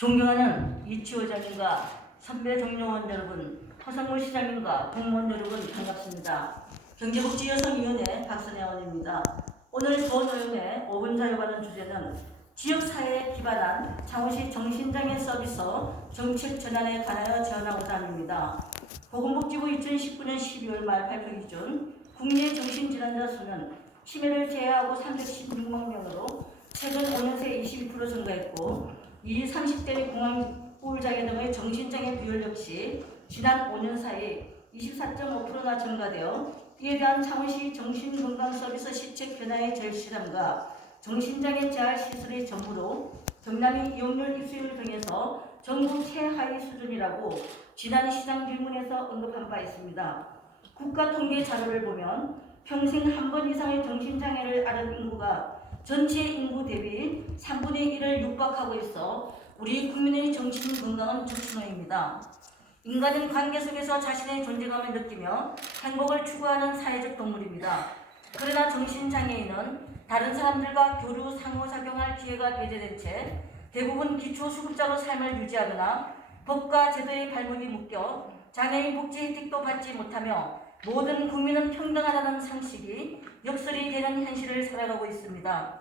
존경하는 이치호장님과 선배 동료원 여러분, 허성무 시장님과 공무원 여러분 반갑습니다. 경제복지여성위원회 박선혜원입니다. 오늘 본의원의 5분 자유발언 주제는 지역사회에 기반한 창원시 정신장애 서비스 정책 전환에 관하여 제안하고 사항입니다. 보건복지부 2019년 12월 말 발표 기준 국내 정신질환자 수는 치매를 제외하고 316만 명으로 최근 5년 새 22% 증가했고, 이 30대 공황 우울장애 등의 정신장애 비율 역시 지난 5년 사이 24.5%나 증가되어 이에 대한 창원시 정신건강서비스 시책 변화의 절실함과 정신장애 재활 시설의 전부로 경남이 이용률 입수율 등에서 전국 최하위 수준이라고 지난 시장 질문에서 언급한 바 있습니다. 국가 통계 자료를 보면 평생 한 번 이상의 정신장애를 앓은 인구가 전체 인구 대비 3분의 1을 육박하고 있어 우리 국민의 정신건강은 적신호입니다. 인간은 관계 속에서 자신의 존재감을 느끼며 행복을 추구하는 사회적 동물입니다. 그러나 정신장애인은 다른 사람들과 교류 상호작용할 기회가 배제된 채 대부분 기초수급자로 삶을 유지하거나 법과 제도의 발목이 묶여 장애인 복지 혜택도 받지 못하며 모든 국민은 평등하다는 상식이 역설이 되는 현실을 살아가고 있습니다.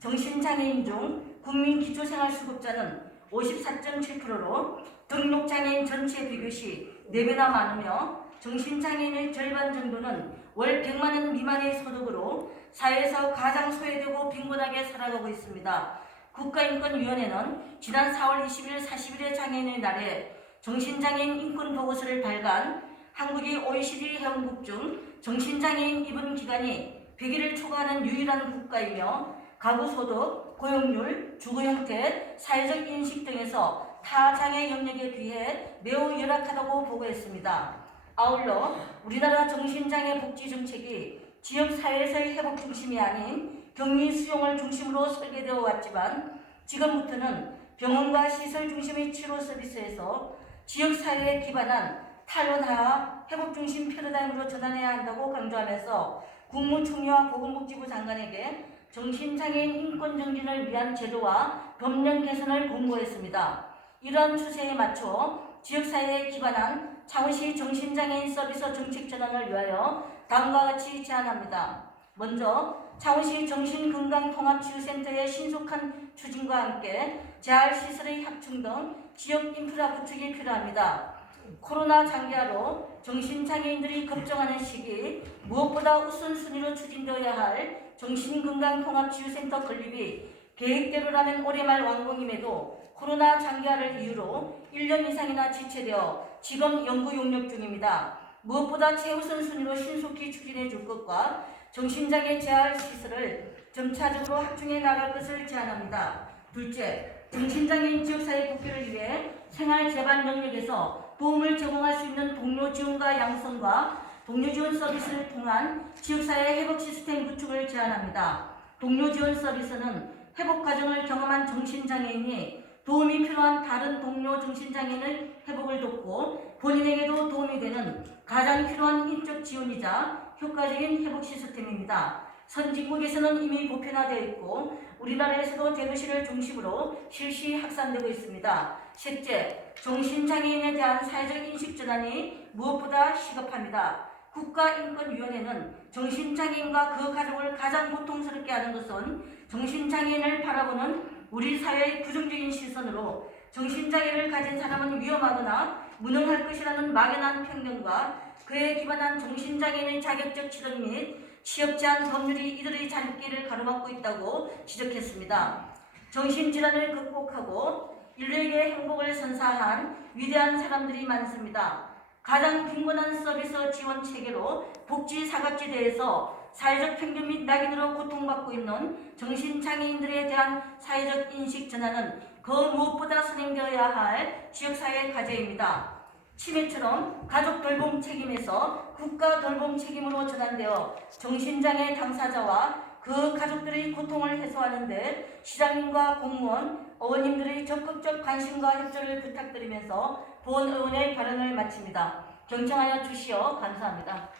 정신장애인 중 국민 기초생활수급자는 54.7%로 등록장애인 전체 비교시 4배나 많으며 정신장애인의 절반 정도는 월 100만 원 미만의 소득으로 사회에서 가장 소외되고 빈곤하게 살아가고 있습니다. 국가인권위원회는 지난 4월 20일 40일의 장애인의 날에 정신장애인 인권보고서를 발간, 한국이 OECD 회원국 중 정신장애인 입원 기간이 100일을 초과하는 유일한 국가이며 가구소득, 고용률, 주거 형태, 사회적 인식 등에서 타 장애 영역에 비해 매우 열악하다고 보고했습니다. 아울러 우리나라 정신장애 복지 정책이 지역사회에서의 회복 중심이 아닌 격리 수용을 중심으로 설계되어 왔지만 지금부터는 병원과 시설 중심의 치료 서비스에서 지역사회에 기반한 탈원화 회복중심 패러다임으로 전환해야 한다고 강조하면서 국무총리와 보건복지부 장관에게 정신장애인 인권 정진을 위한 제도와 법령 개선을 공고했습니다. 이러한 추세에 맞춰 지역사회에 기반한 창원시 정신장애인 서비스 정책 전환을 위하여 다음과 같이 제안합니다. 먼저 창원시 정신건강통합치유센터의 신속한 추진과 함께 재활시설의 확충 등 지역 인프라 구축이 필요합니다. 코로나 장기화로 정신장애인들이 걱정하는 시기 무엇보다 우선순위로 추진되어야 할 정신건강통합치유센터 건립이 계획대로라면 올해 말 완공임에도 코로나 장기화를 이유로 1년 이상이나 지체되어 지금 연구 용역 중입니다. 무엇보다 최우선 순위로 신속히 추진해 줄 것과 정신장애 재활 시설을 점차적으로 확충해 나갈 것을 제안합니다. 둘째, 정신장애인 지역사회 복귀를 위해 생활재반 영역에서 도움을 제공할 수 있는 동료 지원과 양성과 동료 지원 서비스를 통한 지역사회 회복 시스템 구축을 제안합니다. 동료 지원 서비스는 회복 과정을 경험한 정신장애인이 도움이 필요한 다른 동료 정신장애인의 회복을 돕고 본인에게도 도움이 되는 가장 필요한 인적 지원이자 효과적인 회복 시스템입니다. 선진국에서는 이미 보편화되어 있고 우리나라에서도 대도시를 중심으로 실시 확산되고 있습니다. 셋째, 정신장애인에 대한 사회적 인식 전환이 무엇보다 시급합니다. 국가인권위원회는 정신장애인과 그 가족을 가장 고통스럽게 하는 것은 정신장애인을 바라보는 우리 사회의 부정적인 시선으로 정신장애를 가진 사람은 위험하거나 무능할 것이라는 막연한 편견과 그에 기반한 정신장애인의 자격적 취득 및 취업 제한 법률이 이들의 자립길을 가로막고 있다고 지적했습니다. 정신질환을 극복하고 인류에게 행복을 선사한 위대한 사람들이 많습니다. 가장 빈곤한 서비스 지원 체계로 복지 사각지대에서 사회적 편견 및 낙인으로 고통받고 있는 정신장애인들에 대한 사회적 인식 전환은 그 무엇보다 선행되어야 할 지역사회 과제입니다. 치매처럼 가족 돌봄 책임에서 국가 돌봄 책임으로 전환되어 정신장애 당사자와 그 가족들의 고통을 해소하는 데 시장님과 공무원, 의원님들의 적극적 관심과 협조를 부탁드리면서 본 의원의 발언을 마칩니다. 경청하여 주시어 감사합니다.